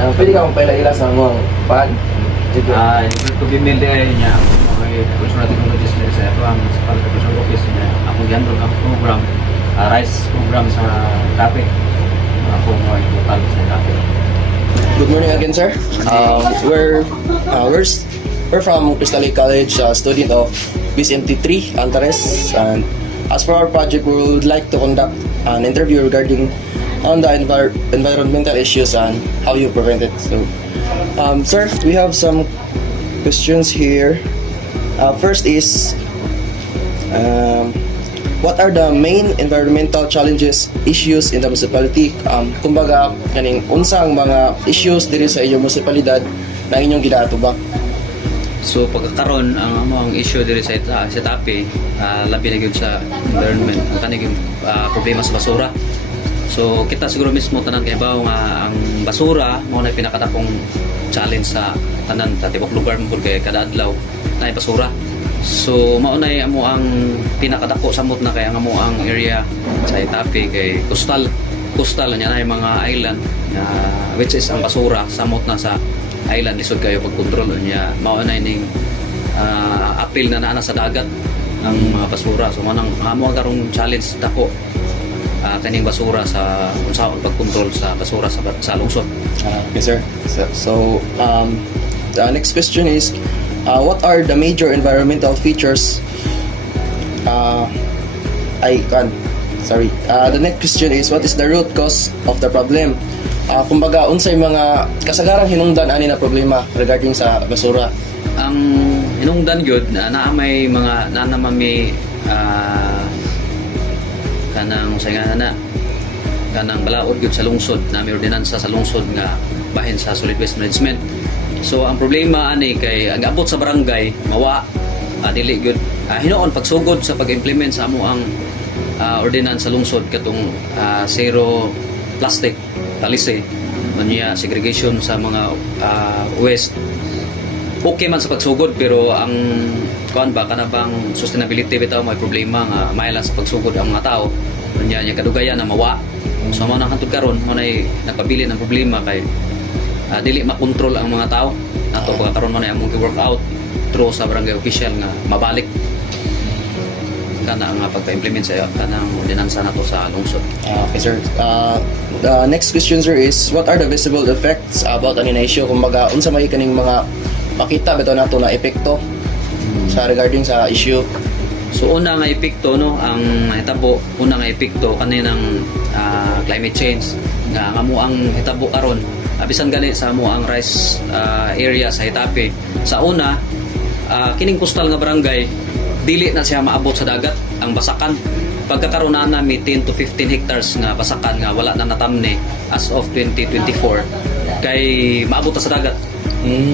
Pwede ka magpaila-ila sa mga pan? Dito. To be mailed niya mga personal technologies nila sa ito ang sa personal office niya akong gihandle ang program rice program sa topic ako mo total sa topic. Good morning again, sir. We're from Crystal Lake College, student of BCMT3, Antares, and as for our project, we would like to conduct an interview regarding on the environmental issues and how you prevent it. So, sir, we have some questions here. First is, what are the main environmental challenges, issues in the municipality? Kumbaga, kaning unsang mga issues diri sa inyong municipalidad na inyong ginaatubang? So pagkakaroon ang issue diri sa TAPI labi na gyud sa environment ang kaning problema sa basura. So kita siguro mismo tanan kay bawo nga ang basura mao na pinakadakong challenge sa tanan sa tibok lugar mo kay kada adlaw na basura. So mao na amo ang pinakadako samot na kay ang amo ang area sa TAPI kay coastal nya na mga island which is ang basura samot na sa island lisod kayo pag-control niya mao na ining apil na naa sa dagat ang mga basura. So manang amo karong challenge dako kaning basura sa unsaon pag-control sa basura sa lungsod. Okay, sir. So, the next question is, what are the major environmental features? The next question is, what is the root cause of the problem? Kumbaga, unsay mga kasagarang hinungdan ani na problema regarding sa basura? Ang hinungdan gyud na may mga nanamami kanang sayana kanang balaod gyud sa lungsod na may ordinansa sa lungsod nga bahin sa solid waste management. So ang problema ani kay ang abot sa barangay mawa dili gyud hinuon pagsugod sa pag-implement sa amo ang ordinansa sa lungsod katong zero plastic talise unya segregation sa mga waste. Okay man sa pagsugod pero ang kuan ba kana bang sustainability bitaw may problema nga mailan sa pagsugod ang mga tao unya nya kadugayan na mawa. So mo nang hantud karon mo nay nagpabili ng problema kay dili makontrol ang mga tao nato pagkaron mo nay among work out through sa barangay official nga mabalik kana nga pagka-implement sa kanang ordinansa nato sa lungsod. Okay, sir. The next question, sir, is what are the visible effects about an issue? Kumbaga, unsa may kaning mga makita bitaw nato na epekto sa regarding sa issue? So una nga epekto no ang hitabo una nga epekto kaninang climate change nga amo ang hitabo karon bisan gani sa amo ang rice area sa Hitape. Sa una kining coastal nga barangay dili na siya maabot sa dagat ang basakan. Pagkakaroon na nami 10 to 15 hectares nga basakan nga wala na natamni as of 2024 kay maabot na sa dagat.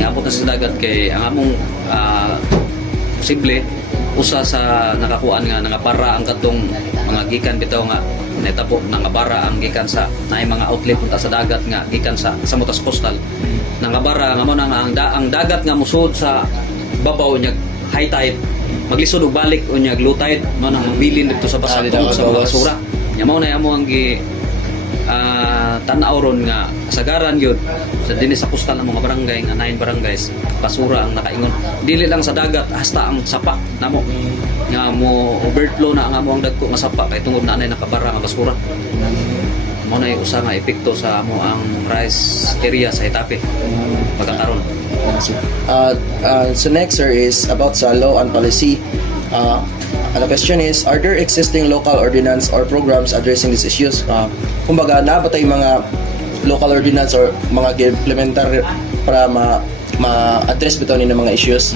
Maabot na sa dagat kay ang among posible usa sa nakakuan nga nangapara ang katong mga gikan bitaw nga netabo nangabara ang gikan sa naay mga outlet punta sa dagat nga gikan sa mutas coastal nangabara nga mo na ang dagat nga musud sa babaw nya high tide maglisod og balik unya low tide mo nang mabilin dito sa basa sa mga basura nya mao na amo ang gi tan-aw ron nga kasagaran gyud sa dinhi sa coastal ng mga barangay nga 9 barangays basura ang nakaingon dili lang sa dagat hasta ang sapa namo nga mo overflow na ang amo ang dagko nga sapa kay tungod na nay nakabara nga basura mo na usa nga epekto sa amo ang rice area sa Hitape pagkakaron. So next, sir, is about sa law and policy. The question is, are there existing local ordinance or programs addressing these issues? Kumbaga, na ba tayong mga local ordinance or mga implementar para ma-address bitaw ni mga issues?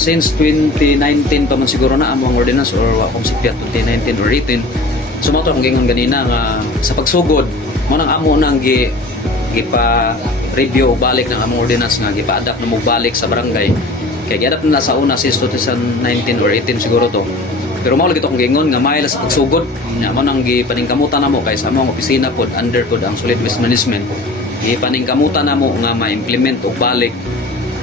Since 2019 pa man siguro na among ordinance or kung sipya 2019 or 18 sumato kung gingon ganina nga sa pagsugod mo nang amo nang gipa review balik ng among ordinance nga gipa-adapt na mo balik sa barangay kay gi-adapt na sa una since 2019 or 18 siguro to pero mao lagi to kung gingon nga maila sa pagsugod nya mo nang gipaningkamutan namo kay sa among opisina pod under pod ang solid waste management gipaningkamutan namo nga ma-implement og balik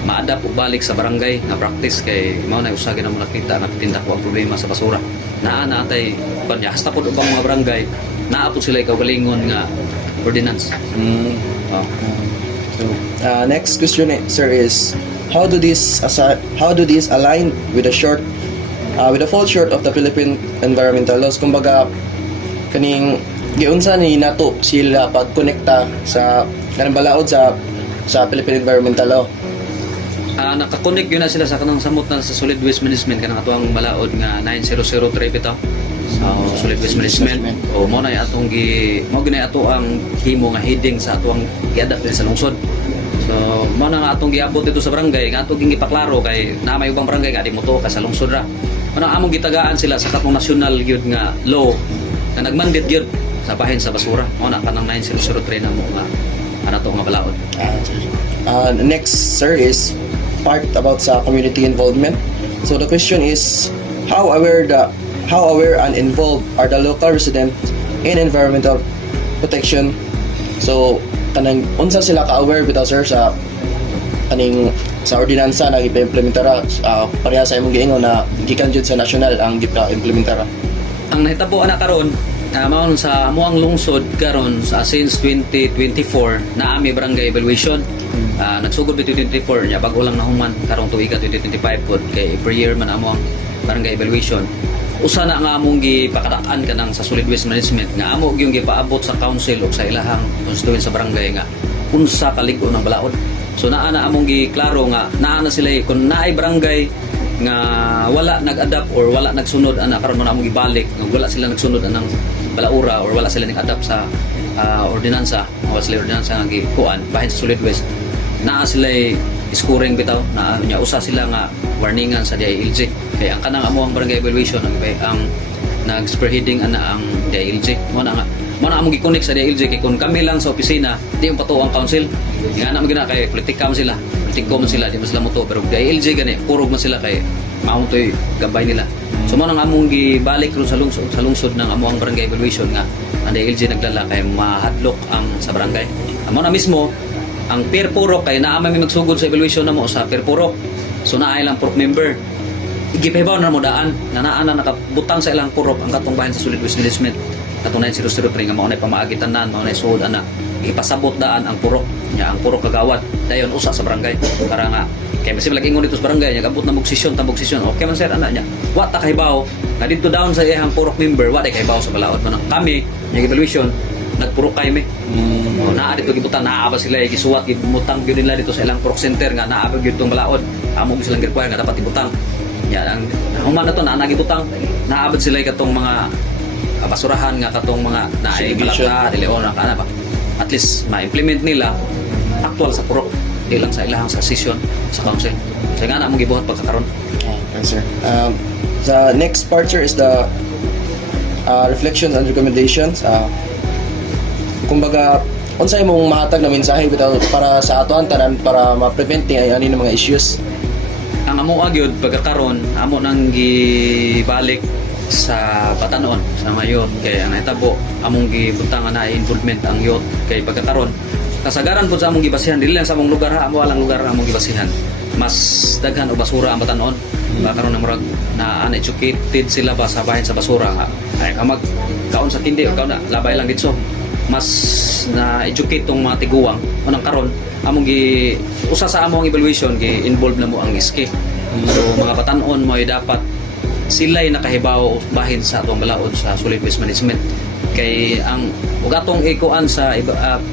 ma-adapt og balik sa barangay nga practice kay mao na usa gyud mo nakita nga tindak ko ang problema sa basura naa natay kanya hasta pod ubang mga barangay naa pod sila ikaw galingon nga ordinance. So, next question, sir, is how do these align with the fall short of the Philippine environmental laws? Kumbaga kaning giunsa ni nato sila pagkonekta sa kanang balaod sa Philippine environmental law. Nakakonect yun na sila sa kanang samot na sa solid waste management kanang atuang balaod nga 9003 bitaw sa solid waste management. O mo na atong mo ginay ato ang himo nga heading sa atuang giadapt sa lungsod. So mo na nga atong giabot dito sa barangay nga atong gipaklaro kay na may ubang barangay nga di mo to ka sa lungsod ra. Ano among gitagaan sila sa katong national gyud nga law na nagmandate gyud sa bahin sa basura. Mo na kanang 9003 na mo nga ana to nga balaod. Next, sir, is part about sa community involvement. So the question is how aware and involved are the local residents in environmental protection? So kanang unsa sila ka-aware bitaw, sir, sa kaning sa ordinansa na gipa-implementara pareha sa imong giingon na gikan jud sa national ang gipa-implementara. Ang nahitabo ana karon mao sa amuang lungsod karon sa since 2024 na ami barangay evaluation. Nagsugod 2024 nya bago lang nahuman karong tuiga 2025 pod kay every year man amo ang barangay evaluation. Usa na nga among gipakadaan kanang sa solid waste management nga amo gyung gipaabot sa council o sa ilahang constituent sa barangay nga unsa kalig-on ang balaod. So naa na among giklaro nga naa na sila kung naay barangay nga wala nag-adapt or wala nagsunod ana karon man among gibalik nga wala sila nagsunod anang balaura or wala sila nag-adapt sa ordinansa o sila ordinansa nga gikuan bahin sa solid waste naa sila scoring bitaw na nya usa sila nga warningan sa DILG kay ang kanang amo ang barangay evaluation ang nag-spearheading ana ang DILG mo na among gi-connect sa DILG kay kung kami lang sa opisina di yung pato ang council nga na magina kay politika man sila di man sila moto pero DILG gani purog man sila kay mao toy gabay nila. So mo nang among gibalik ron sa lungsod ng amo ang barangay evaluation nga ang DILG naglala kay mahadlok ang sa barangay. Amo na mismo ang peer purok kay naa may magsugod sa evaluation namo sa peer purok. So naay lang purok member. Igipahibaw na mo daan na naa na nakabutang sa ilang purok ang katong bahin sa solid waste management. Katong 9003 nga mao nay pamaagitan-nan mao nay suod ana ipasabot daan ang purok nya ang purok kagawad dayon usa sa barangay para nga kay masih lagi ingon dito sa barangay nya abot na mog sesyon okay man sir ana nya wa ta kahibaw nga dito down sa iyang purok member wa ta kahibaw sa balaod man kami nya evaluation nagpurok kay mi naa dito gibutan naa ba sila gisuwat gibutang gyud nila dito sa ilang purok center nga naa ba gyud tong balaod amo silang require nga dapat ibutang nya ang human na to naa nagibutang naabot sila katong mga basurahan nga katong mga naay balata dili ona kana ba at least ma-implement nila actual sa purok di lang sa ilahang sa session sa council so nga na mong gibuhat pagkakaroon. Okay, sir. The next part, sir, is the reflections and recommendations. Kumbaga unsay imong mahatag na mensahe bitaw para sa ato ang tanan para ma-prevent ni ani mga issues? Ang amo agyod pagkakaroon amo nang gibalik sa batanon sa mga youth kay ang nahitabo among gibutang na involvement ang youth kay pagkakaroon kasagaran pud sa among gibasihan dili lang sa among lugar amo alang lugar among gibasihan mas daghan og basura ang batanon pagkakaroon na murag na uneducated sila ba sa bahin sa basura nga ay kamag kaon sa tindi o kaon na labay lang dito mas na educate tong mga tiguwang unang karon among usa sa among evaluation gi-involve na mo ang iski so mga batanon mo ay dapat sila'y nakahibaw bahin sa atong balaod sa solid waste management kay ang ug atong ikuan sa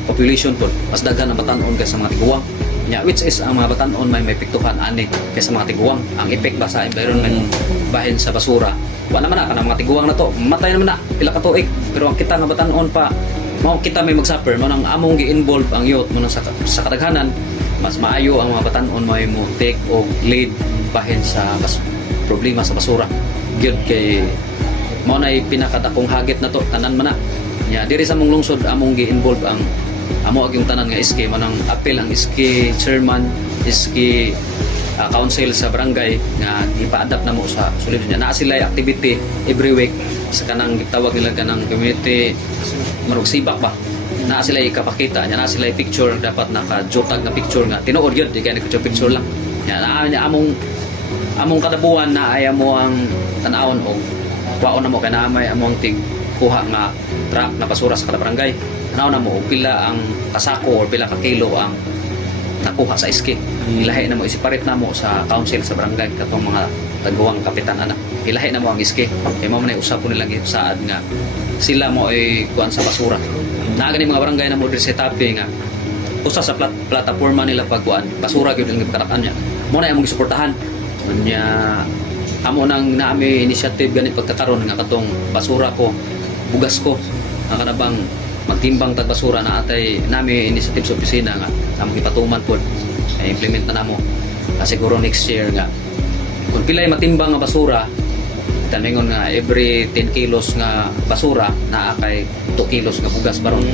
population pod mas daghan ang batan-on kaysa mga tiguwang nya which is ang mga batan-on may piktuhan ani kaysa mga tiguwang ang effect ba sa environment bahin sa basura wa naman na kanang mga tiguwang na to matay naman na pila ka tuig pero ang kita nga batan-on pa mao kita may magsuffer mo nang among gi-involve ang youth mo nang sa kadaghanan mas maayo ang mga batan-on may mo take og lead bahin sa problema sa basura gyud kay mao nay pinakadakong hagit na to tanan man na nya diri sa mong lungsod among gi-involve ang amo agyong tanan nga SK manang apel ang SK chairman SK council sa barangay nga ipa-adapt na mo sa sulod niya naa sila activity every week sa kanang gitawag nila kanang community marog sibak ba naa sila ikapakita nya naa sila picture dapat naka-jotag nga picture nga tinuod gyud di kay naka-picture lang nya naa among kadabuan na ay amo ang tanawon og waon na mo kay naa may among tig kuha nga truck na basura sa kada barangay tanawon na mo og pila ang kasako or pila ka kilo ang nakuha sa iski. Ilahi na mo isiparit na mo sa council sa barangay katong mga taguang kapitan ana. Ilahi na mo ang iski. Kay mao man usap ko nilang saad nga sila mo ay kuan sa basura. Naa gani mga barangay na mo diri sa Tapi nga usa sa plataporma nila pagkuan basura gyud ang gibkarakan niya. Mo na imong gisuportahan. Nya amo nang naami initiative ganit pagkakaron nga katong basura ko, bugas ko ang kanabang magtimbang tag basura na atay nami initiative sa opisina nga among ipatuman pod implement na namo. Siguro next year nga kung pilay matimbang nga basura taningon nga every 10 kilos nga basura naa kay 2 kilos nga bugas baron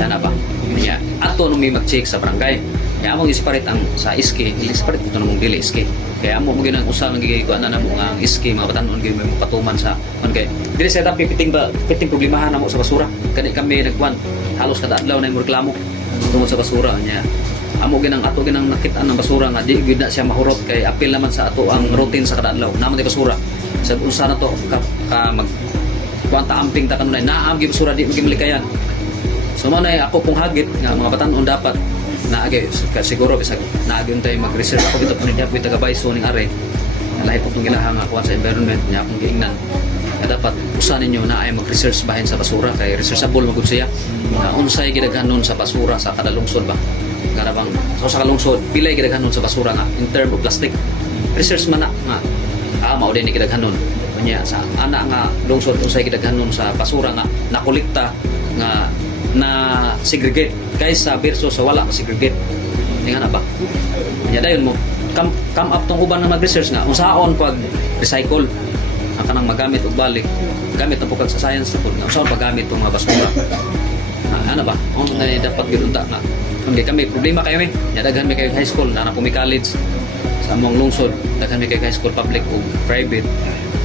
ana ba nya ato nung may mag-check sa barangay kaya among isiparit ang sa iski isiparit ito namong dili iski kaya amo mo ginang usa ng gigikuan na namo nga ang iski mga batanon gyud may patuman sa man kay dili sa Tapi piting problemahan namo sa basura kani kami nagkuan halos kada adlaw na imong reklamo tungod sa basura nya amo ginang ato ginang nakit-an ng basura nga di gyud na siya mahurot kay apil naman sa ato ang routine sa kada adlaw naman di basura sa usa na to ka mag kuan ta amping ta kanunay naam gyud basura di magimlikayan so man ay ako pong hagit nga mga batanon dapat naagi siguro bisag naagi untay mag-research ako bitaw ni dapat taga-Baiso ning are lahi po tong gilahang kuan sa environment niya akong giingnan kaya dapat usa ninyo na ay mag-research bahin sa basura kay researchable magud siya unsay gidaghanon sa basura sa kada lungsod ba kada bang so sa kalungsod pilay gidaghanon sa basura nga in term of plastic research man na nga mao din ni gidaghanon nya sa ana nga lungsod unsay gidaghanon sa basura nga nakolekta nga na segregate kaysa versus sa wala segregate tinga na ba nya dayon mo come up tong uban nga mag-research nga unsaon pag recycle ang kanang magamit og balik gamit na pugkag sa science pud nga unsaon paggamit tong mga basura ano ba na dapat gidunta nga kung kami problema kayo nya daghan mi kay high school na pumi college sa among lungsod daghan mi kay high school public o private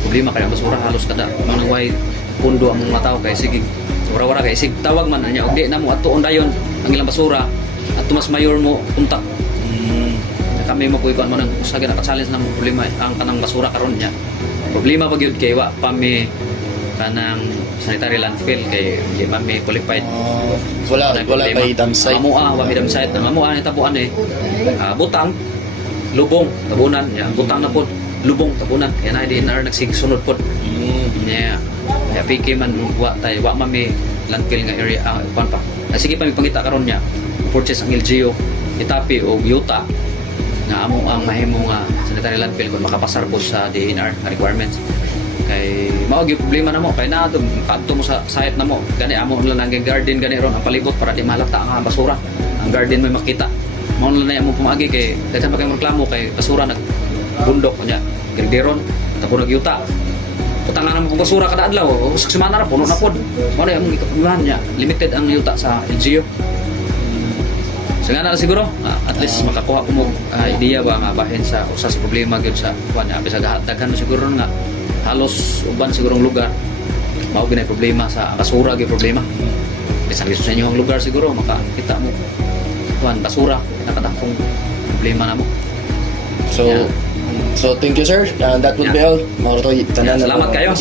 problema kay ang basura halos kada manang way pundo ang mga tao kay sige wara-wara kay sig tawag man niya og di na mo atuon dayon ang ilang basura at tumas mayor mo punta kami mo kuy mo nang usa gyud challenge na mo problema ang kanang basura karon niya problema pa gyud kay wa pa mi kanang sanitary landfill kay di man mi qualified wala kay dump site wa mi dump site amoa ni tabuan butang lubong tabunan ya butang na pod lubong tabunan kaya na di na nagsigsunod pod nya kaya piki man wa mami landfill nga area kuan pa sige pa mi pangita karon nya purchase ang LGU Itapi o Yuta nga amo ang mahimo nga sanitary landfill kung makapasar po sa DNR nga requirements kay mao gyud problema na mo kay na kadto mo sa site na mo gani amo lang ang garden gani ron ang palibot para di malata ang basura ang garden may makita mao lang na amo pumagi kay daghan pa kay reklamo kay basura nag bundok nya garderon tapos nagyuta utangan naman kung basura kada adlaw sa semana ra puno na pod mo na ang ikapulan niya limited ang yuta sa LGU so nga na siguro at least makakuha ko mo idea ba nga bahin sa usa sa problema gyud sa kuan abi sa daghan siguro nga halos uban sigurong lugar mao ginay problema sa basura gyud problema bisan sa inyo ang lugar siguro makakita mo kuan basura nakadakong problema na mo so thank you sir and that would be all mga salamat kayo